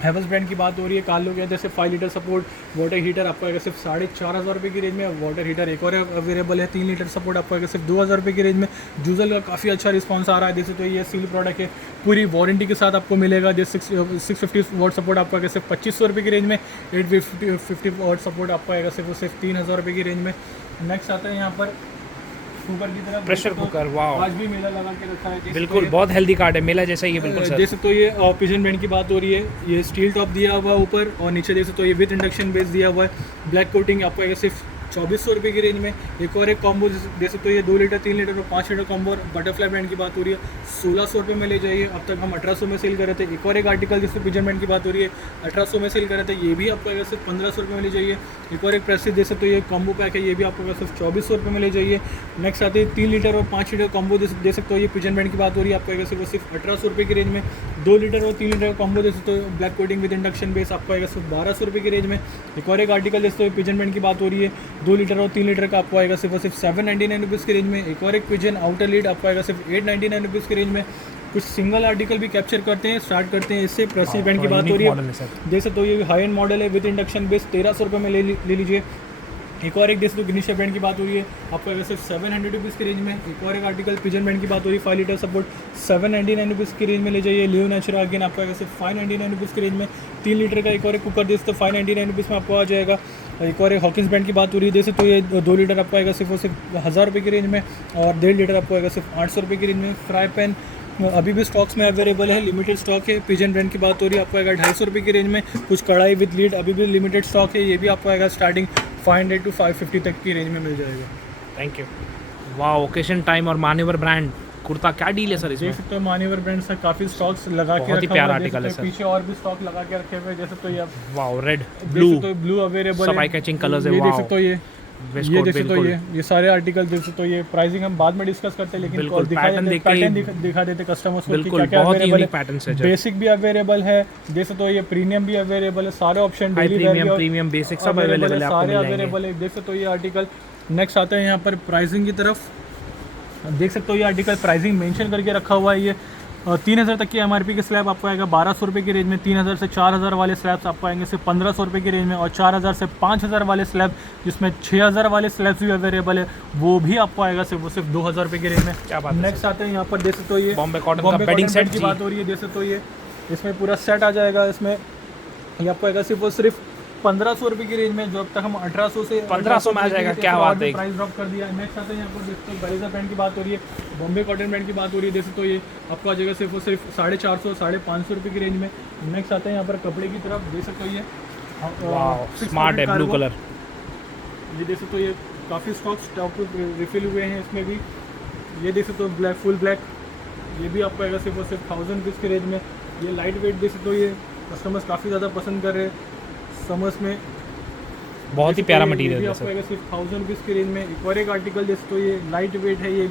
हैवल्स ब्रांड की बात हो रही है, कार्लो के जैसे 5 लीटर सपोर्ट वाटर हीटर आपको आएगा सिर्फ 4500 रुपये की रेंज में। वाटर हीटर एक और अवेलेबल है, 3 लीटर सपोर्ट आपको आएगा सिर्फ 2000 रुपये की रेंज में। जूजल का काफ़ी अच्छा रिस्पांस आ रहा है, जैसे तो ये सील प्रोडक्ट है, पूरी वारंटी के साथ आपको मिलेगा। जैसे 650 वाट सपोर्ट आपको आएगा सिर्फ 2500 रुपये की रेंज में। 850 वाट सपोर्ट आपको आएगा सिर्फ 3000 रुपये की रेंज में। नेक्स्ट आता है यहाँ पर कुकर की तरफ, प्रेशर कुकर, वाह आज भी मेला लगा के रखा है। बिल्कुल, बहुत हेल्दी कार्ड है, मेला जैसा ही है बिल्कुल सर। जैसे तो ये पिजन ब्रांड की बात हो रही है, ये स्टील टॉप दिया हुआ है ऊपर, और नीचे जैसे तो ये विद इंडक्शन बेस दिया हुआ है। ब्लैक कोटिंग आपको आएगा सिर्फ 2400 रुपये की रेंज में। एक और एक कॉम्बो जैसे तो ये 2 लीटर 3 लीटर और 5 लीटर कॉम्बो बटरफ्लाई ब्रांड की बात हो रही है, 1600 रुपये में ले जाइए। अब तक हम 1800 में सेल कर रहे थे। एक और एक आर्टिकल जिससे पिजन ब्रांड की बात हो रही है, 1800 में सेल कर रहे थे, ये भी आपको आएगा सिर्फ 1500 रुपये में ले जाइए। एक और एक प्रेस्टीज जैसे तो ये कॉम्बो पैक है, ये भी आपको आएगा सिर्फ 2400 रुपये में ले जाइए। नेक्स्ट आते हैं 3 लीटर और 5 लीटर कॉम्बो दे सकते हो, ये पिजन ब्रांड की बात हो रही है, आपको आएगा सिर्फ 1800 रुपये की रेंज में। 2 लीटर और 3 लीटर कॉम्बो जैसे तो black coating with induction base आपको आएगा सिर्फ 1200 रुपये की रेंज में। एक और एक आर्टिकल जैसे तो पिजन ब्रांड की बात हो रही है, 2 लीटर और 3 लीटर का आपको आएगा सिर्फ 799 रुपीज़ की रेंज में। एक और एक पिजन आउटर लीड आपको आएगा सिर्फ 899 रुपीज़ की रेंज में। कुछ सिंगल आर्टिकल भी कैप्चर करते हैं, स्टार्ट करते हैं इससे। प्रेस्टीज ब्रांड की बात हो रही है, जैसे तो ये हाई एंड मॉडल है विद इंडक्शन बेस, 1300 रुपये में ले लीजिए। एक और एक जैसे तो ग्निशिया ब्रांड की बात हो रही है, आपको आएगा सिर्फ 700 रुपीज़ की रेंज में। एक और एक आर्टिकल पिजन ब्रांड की बात हो रही है, 5 लीटर सपोर्ट 799 रुपीज़ की रेंज में ले जाइए। लियो नेचुरा अगेन आपको आएगा सिर्फ 599 रुपीज़ की रेंज में। 3 लीटर का एक और एक कुकर जैसे तो 599 रुपीज़ में आपको आ जाएगा। एक और एक हॉकिंस ब्रांड की बात हो रही है, जैसे तो ये 2 लीटर आपको आएगा सिर्फ 1000 रुपये की रेंज में, और 1.5 लीटर आपको आएगा सिर्फ 800 रुपये की रेंज में। फ्राई पैन अभी भी स्टॉक्स में अवेलेबल है, लिमिटेड स्टॉक है। पिजन ब्रांड की बात हो रही है, आपको आएगा 250 रुपये की रेंज में। कुछ कढ़ाई विद लीड अभी भी लिमिटेड स्टॉक है, ये भी आपको आएगा स्टार्टिंग 500 to 550 तक की रेंज में मिल जाएगा। Thank you. वाह, ओकेशन टाइम और मान्यवर ब्रांड कुर्ता, क्या डील है सर इसमें? देख सकते हो मान्यवर ब्रांड से काफ़ी स्टॉक्स लगा के बहुत ही रखा प्यारा हुआ आर्टिकल है सर। पीछे और भी स्टॉक लगा के रखे हुए, जैसे तो ये वाह, रेड ब्लू, तो ब्लू अवेलेबल सब है, आई कैचिंग कलर्स है। ये देख वाह, सकते हो ये देख तो ये सारे आर्टिकल देख सकते हो। ये प्राइसिंग हम बाद में डिस्कस करते हैं, लेकिन पैटर्न दिखा देते कस्टमर्स को कि क्या अवेलेबल है। बेसिक भी अवेलेबल है, जैसे तो ये प्रीमियम भी अवेलेबल है, सारे ऑप्शन प्रीमियम बेसिक सब अवेलेबल है, सारे अवेलेबल है। देख सकते हो ये आर्टिकल। नेक्स्ट आते हैं यहाँ पर प्राइसिंग की तरफ, देख सकते हो ये आर्टिकल प्राइसिंग मेंशन करके रखा हुआ है। ये 3000 तक की एमआरपी के स्लैब आपको आएगा 1200 रुपये की रेंज में। 3000 से 4000 वाले स्लैब्स आपको आएंगे सिर्फ 1500 रुपये की रेंज में, और 4000 से 5000 वाले स्लैब जिसमें 6000 वाले स्लैब्स भी अवेलेबल है, वो भी आपको आएगा सिर्फ 2000 रुपये की रेंज में। क्या बात है। नेक्स्ट आते हैं यहाँ पर, देख सकते हो ये बॉम्बे कॉटन का बेडिंग सेट की बात हो रही है, जैसे तो ये इसमें पूरा सेट आ जाएगा। इसमें ये आपको आएगा सिर्फ 1500 रुपये की रेंज में, जो अब तक हम 1800 से 1500 में आ जाएगा। क्या बात है, प्राइस ड्रॉप कर दिया। नेक्स्ट आते हैं यहाँ पर, देखते हैं बरेजा ब्रांड की बात हो रही है, बॉम्बे कॉटन ब्रांड की बात हो रही है, जैसे तो ये आपको आ जाएगा सिर्फ 450 550 रुपये की रेंज में। नेक्स्ट आते हैं यहाँ पर कपड़े की तरफ, देख सकते हो ये स्मार्ट है, ब्लू कलर। ये देख सकते हो ये काफ़ी स्टॉक रिफिल हुए हैं इसमें भी। ये देख सकते हो ब्लैक, फुल ब्लैक, ये भी आपको आएगा सिर्फ 1000 रुपीज़ की रेंज में। ये लाइट वेट देख सकते हो, ये कस्टमर्स काफ़ी ज़्यादा पसंद कर रहे हैं समर्स में। बहुत ही जैसे प्यारा तो मटेरियल ये भी है आपको सर। आएगा सिर्फ 1000 रुपीज़ की रेंज में। एक और एक आर्टिकल जैसे तो ये लाइट वेट है, ये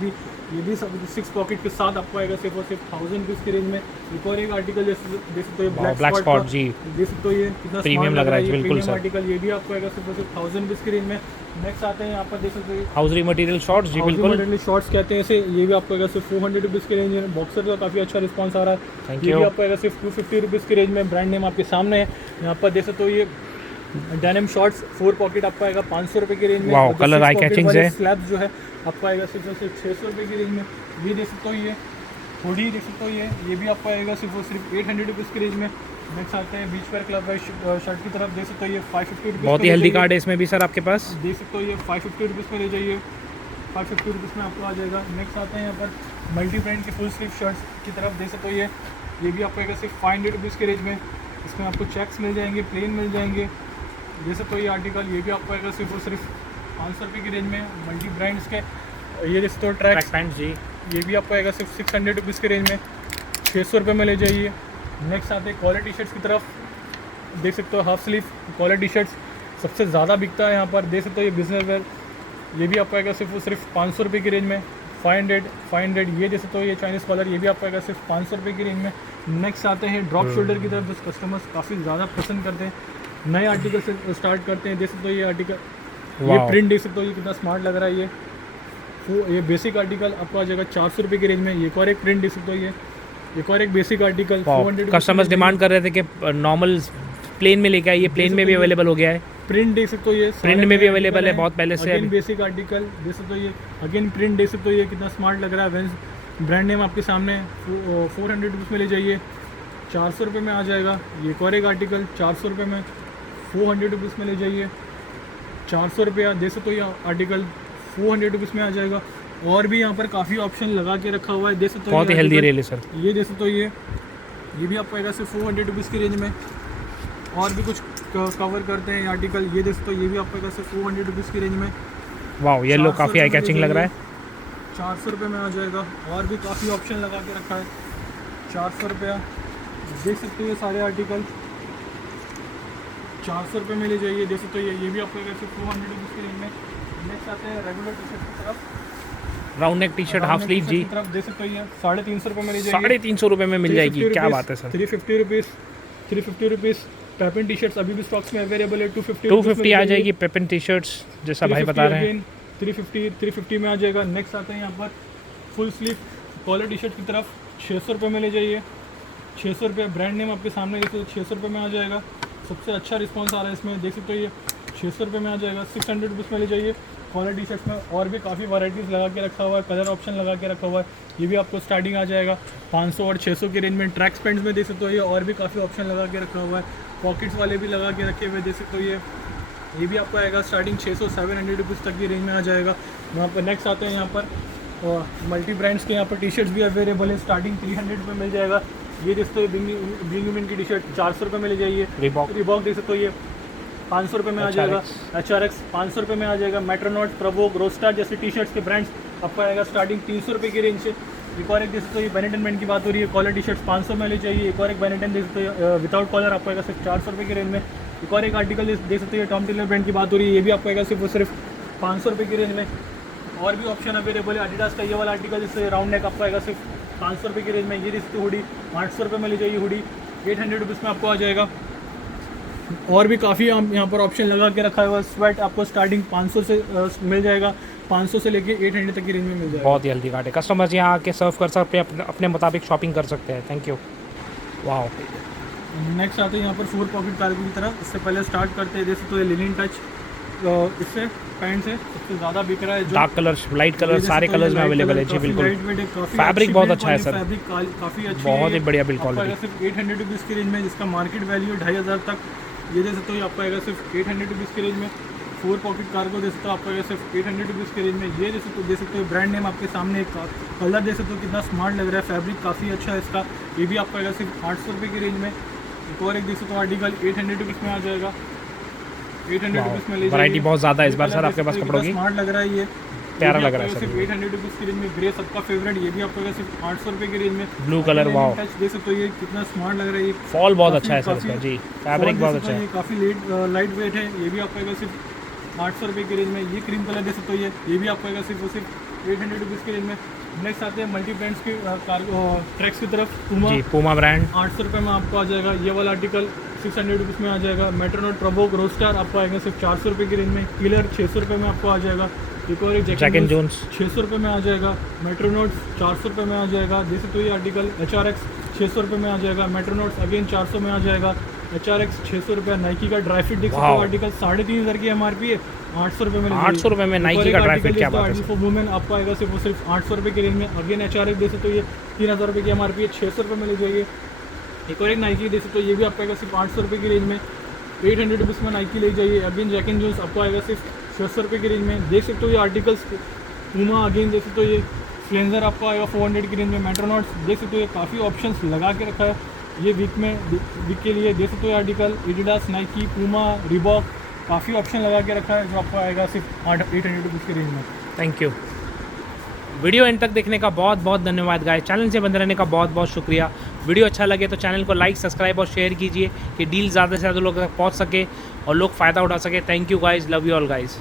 भी सब 6 पॉकेट के साथ आपको आएगा सिर्फ और सिर्फ 1000 रुपीज़ की रेंज में। एक और एक आर्टिकल जैसे तो ये ब्लैक ब्लैक स्पॉट जी, जैसे तो ये कितना प्रीमियम स्मार्ट लग रहा है ये बिल्कुल प्रीमियम सर। आर्टिकल, ये भी आपको आएगा सिर्फ और सिर्फ 1000 रुपीज़ की रेंज में। नेक्स्ट आते हैं यहाँ पर देख सकते हैं हाउसरी मटेरियल शॉर्ट्स जी बिल्कुल। शॉर्ट्स कहते हैं इसे, ये भी आपको आएगा सिर्फ 400 रुपीज़ की रेंज में। बॉक्सर का काफ़ी अच्छा रिस्पांस आ रहा है। Thank ये you. भी आपको आएगा सिर्फ 250 रुपीज़ की रेंज में। ब्रांड नेम आपके सामने है यहाँ पर देख सकते हो। ये डेनिम शॉर्ट्स 4 पॉकेट आपको आएगा 500 रुपये की रेंज में। Wow, और जो colour 6 eye पॉकेट catching वाले है। स्लैब्स जो है आपको आएगा सिर्फ और सिर्फ 600 रुपये की रेंज में। ये देख सकते हो, ये देख सकते हो, ये भी आपको आएगा सिर्फ और सिर्फ 800 रुपीज़ की रेंज में। नेक्स्ट आते हैं बीच वेयर क्लब शर्ट की तरफ। देख सकते हो ये 550 रुपीज़। बहुत ही हेल्दी कार्ड है इसमें भी सर आपके पास। देख सकते हो ये 550 रुपीज़ में ले जाइए, 550 रुपीज़ में आपको आ जाएगा। नेक्स्ट आते हैं यहाँ पर मल्टी ब्रांड के फुल स्लीव शर्ट्स की तरफ। देख सकते हो ये भी आपको आएगा सिर्फ 500 रुपीज़ के रेंज में। इसमें आपको चेक्स मिल जाएंगे, प्लेन मिल जाएंगे। देख सकते हो ये आर्टिकल, ये भी आपको आएगा सिर्फ और सिर्फ 500 रुपये की रेंज में। मल्टी ब्रांड्स के ये देख सकते हो ट्रैक ट्रैक्स, पैंट जी, ये भी आपको आएगा सिर्फ 600 रुपीज़ के रेंज में, 600 रुपये में ले जाइए। नेक्स्ट आते हैं कॉलर टी शर्ट्स की तरफ। देख सकते हो half sleeve collar T shirts सबसे ज़्यादा बिकता है यहाँ पर। देख सकते हो ये बिजनेस वेयर, ये भी आपको आएगा सिर्फ और सिर्फ 500 रुपये की रेंज में। 500 ये देख सकते हो ये चाइनीज़ कॉलर, ये भी आपको आएगा सिर्फ 500 रुपये की रेंज में। नेक्स्ट आते हैं ड्रॉप शोल्डर की तरफ, जो कस्टमर्स काफ़ी ज़्यादा पसंद करते हैं। नए आर्टिकल से स्टार्ट करते हैं। देख सकते हो ये आर्टिकल, ये Wow. प्रिंट देख सकते हो, ये कितना स्मार्ट लग रहा है। ये बेसिक आर्टिकल आपको आ जाएगा 400 रुपये की रेंज में। एक और एक प्रिंट देख सकते हो, ये एक और एक बेसिक आर्टिकल 400 कस्टमर्स डिमांड कर रहे थे कि नॉर्मल प्लेन में लेके आइए, प्लेन में भी अवेलेबल हो गया है। प्रिंट देख सकते हो, ये प्रिंट में भी अवेलेबल है बहुत पहले से। अगेन बेसिक आर्टिकल देख सकते हो, ये अगेन प्रिंट देख सकते हो, ये कितना स्मार्ट लग रहा है। वेंस ब्रांड नेम आपके सामने 400 रुपीज़ में ले जाइए, 400 रुपये में आ जाएगा। ये एक और एक आर्टिकल 400 रुपये में 400 रुपीज़ में ले जाइए, 400 रुपया। देख सकते हो ये आर्टिकल 400 रुपीज़ में आ जाएगा। और भी यहाँ पर काफ़ी ऑप्शन लगा के रखा हुआ है। देख सकते हो बहुत ही ये हेल्दी article, रेल है सर। ये देख सकते हो, ये भी आपको आएगा सिर्फ 400 रुपीज़ की रेंज में। और भी कुछ कवर करते हैं आर्टिकल, ये देख सकते हो, ये भी आपको आएगा सिर्फ 400 रुपीज़ की रेंज में। वाह, ये लो काफ़ी आई कैचिंग लग रहा है। 400 रुपये में आ जाएगा। और भी काफ़ी ऑप्शन लगा के रखा है। 400 रुपया देख सकते हो, ये सारे आर्टिकल 400 रुपये में ले जाइए। देख सकते हो ये भी आपको आएगा सिर्फ 400 रुपीज़ की रेंज में। नेक्स्ट आते हैं रेगुलर टी शर्ट की तरफ। Round neck T shirt half sleeve जी, तरफ देख सकते हो, ये 350 रुपये में ले जाइए। 350 रुपये में मिल जाएगी। 350 क्या रुपीज़, बात है सर। 350 रुपीज़। पेपन टी शर्ट्स अभी भी स्टॉक्स में अवेलेबल है। 250 आ जाएगी पेपन टी शर्ट्स, जैसा भाई बता रहे हैं। 350 में आ जाएगा। नेक्स्ट आते हैं यहाँ पर full sleeve collar T shirt की तरफ। 600 रुपये में ले जाइए, 600 रुपये। ब्रांड नेम आपके सामने देख सकते हो, 600 रुपये में आ जाएगा। सबसे अच्छा रिस्पॉन्स आ रहा है इसमें, देख सकते हो ये 600 रुपये में आ जाएगा। 600 रुपीज़ में ले जाइए कॉलर टी शर्ट्स में। और भी काफ़ी वैराइटीज़ लगा के रखा हुआ है, कलर ऑप्शन लगा के रखा हुआ है। ये भी आपको स्टार्टिंग आ जाएगा 500 और 600 की रेंज में। ट्रैक्स पैंट्स में देख सकते हो, ये और भी काफ़ी ऑप्शन लगा के रखा हुआ है। पॉकेट्स वाले भी लगा के रखे हुए देख सकते हो, ये भी आपको आएगा स्टार्टिंग 600-700 रुपीज़ तक की रेंज में आ जाएगा। यहाँ पर नेक्स्ट आते हैं यहाँ पर मल्टी ब्रांड्स के यहाँ पर टी शर्ट्स भी अवेलेबल है। स्टार्टिंग 300 रुपये मिल जाएगा। ये देख सकते हो बिंग वुमेन की टी शर्ट 400 रुपये में ले जाइए। रिबॉक देख सकते हो, ये 500 रुपये में आ जाएगा। HRX 500 रुपये में आ जाएगा। मेट्रोनॉट, प्रवोक, रोस्टा जैसे टी शर्ट्स के ब्रांड्स आपको आएगा स्टार्टिंग 300 रुपये की रेंज से। एक और एक देख सकते हो, ये बेनेटन ब्रांड की बात हो रही है। कॉलर टी शर्ट्स 500 में ले जाइए। एक और एक बेनेटन देख सकते हो विदाउट कॉलर आपको आएगा सिर्फ 400 रुपये की रेंज में। एक और एक आर्टिकल देख सकते हो, टॉम टेलर ब्रांड की बात हो रही है। ये भी आपको आएगा सिर्फ 500 रुपये की रेंज में। और भी ऑप्शन अवेलेबल है। एडिडास का ये वाला आर्टिकल जैसे राउंड नेक आपको आएगा सिर्फ 500 रुपये की रेंज में। ये देखते हुडी 800 रुपये में ले जाइए। हुडी 800 रुपीज़ में आपको आ जाएगा। और भी काफ़ी यहाँ पर ऑप्शन लगा के रखा है। स्वेट आपको स्टार्टिंग 500 से मिल जाएगा, 500 से लेके 800 तक की रेंज में मिल जाएगा। बहुत ही हेल्दी कार्ड है। कस्टमर्स यहाँ आके सर्व कर सकते हैं, अपने मुताबिक शॉपिंग कर सकते हैं। Thank you. वाह, नेक्स्ट आते हैं यहाँ पर 4 पॉकेट कार्गो की तरह। इससे पहले स्टार्ट करते हैं जैसे तो ये लिनिन टच, इससे पैंट से सबसे ज़्यादा बिक रहा है। जो डार्क कलर, लाइट कलर, सारे कलर्स में अवेलेबल है जी। बिल्कुल, फैब्रिक बहुत अच्छा है सर, फैब्रिक काफ़ी अच्छी, बहुत ही बढ़िया बिल्ड क्वालिटी। सिर्फ 800 रुपीज़ की रेंज में, जिसका मार्केट वैल्यू 2500 तक। ये दे सकते हो, आपको आएगा सिर्फ 800 रुपीज़ की रेंज में। 4 पॉकेट कार्गो दे सकते हो, आपको आएगा सिर्फ 800 रुपीज़ की रेंज में। ये दे सकते हो ब्रांड नेम आपके सामने। एक कलर दे सकते हो, कितना स्मार्ट लग रहा है। फैब्रिक काफ़ी अच्छा है इसका। ये भी आपको आएगा सिर्फ 800 रुपये की रेंज में। एक और एक देख सकते हो आर्टिकल 800 रुपीज़ में आ जाएगा। 800 रुपीज़ में ले, वैरायटी बहुत ज़्यादा है इस बार सर आपके पास कपड़ों की। स्मार्ट लग रहा है, ये प्यारा लग रहा है सिर्फ 800 रुपीज़ की रेंज में। ग्रे सबका फेवरेट, ये भी आपको सिर्फ 800 रुपये की रेंज में। ब्लू कलर, वाओ, देख सकते हो ये कितना स्मार्ट लग रहा है। ये फॉल बहुत अच्छा है सर इसका जी, फैब्रिक बहुत अच्छा है। काफ़ी लाइट वेट है। ये भी आपको सिर्फ 800 रुपये की रेंज में। ये क्रीम कलर दे सकते हो, ये भी आपको आएगा सिर्फ और सिर्फ 800 रुपीज़ की रेंज में। नेक्स्ट आते हैं मल्टी ब्रांड्स की ट्रैक्स की तरफ। पूमा जी पूमा ब्रांड 800 रुपये में आपको आ जाएगा। ये वाला आर्टिकल 600 रुपीज़ में आ जाएगा। मेट्रोनोट प्रोवोक रोस्टार आपको आएगा सिर्फ 400 रुपये की रेंज में। किलर 600 रुपये में आपको आ जाएगा। एक और जैक एंड जोन्स 600 रुपये में आ जाएगा। मेट्रोनोट्स 400 रुपये में आ जाएगा। जैसे तो ये आर्टिकल HRX 600 रुपये में आ जाएगा। मेट्रोनोट्स अगेन 400 में आ जाएगा। HRX 600 रुपये। नाइकी का ड्राई फिट देख सकते हो, आर्टिकल 3500 की MRP है, 800 रुपये में 800 रुपये में नाइकी का ड्राई फिट, क्या बात है। फॉर वुमेन आपको आएगा सिर्फ 800 रुपये की रेंज में। अगेन HRX दे सकते हो, ये 3000 रुपये की MRP है, 600 रुपये में ले जाइए। एक और एक नाइकी दे सकते हो, ये भी आपको आएगा सिर्फ 800 रुपये की रेंज में। 800 रुपीज़ में नाइकी ले जाइए। अगेन जैक एंड जोन्स आपको आएगा सिर्फ 600 रुपये की रेंज में। देख सकते हो ये आर्टिकल्स। पूमा अगेन देख सकते हो, ये फ्लेंजर आपको आएगा 400 की रेंज में। मेट्रोनॉट्स देख सकते हो, ये काफ़ी ऑप्शंस लगा के रखा है ये वीक के लिए। देख सकते हो article Adidas, Nike, Puma, Reebok, काफ़ी ऑप्शन लगा के रखा है जो आपको आएगा सिर्फ 800 रुपीज़ की रेंज में। Thank you. वीडियो एंड तक देखने का बहुत बहुत धन्यवाद गाइस। चैनल से बने रहने का बहुत बहुत शुक्रिया। वीडियो अच्छा लगे तो चैनल को लाइक, सब्सक्राइब और शेयर कीजिए कि डील ज़्यादा से ज़्यादा लोगों तक पहुंच सके और लोग फ़ायदा उठा सके। Thank you guys, love you all guys.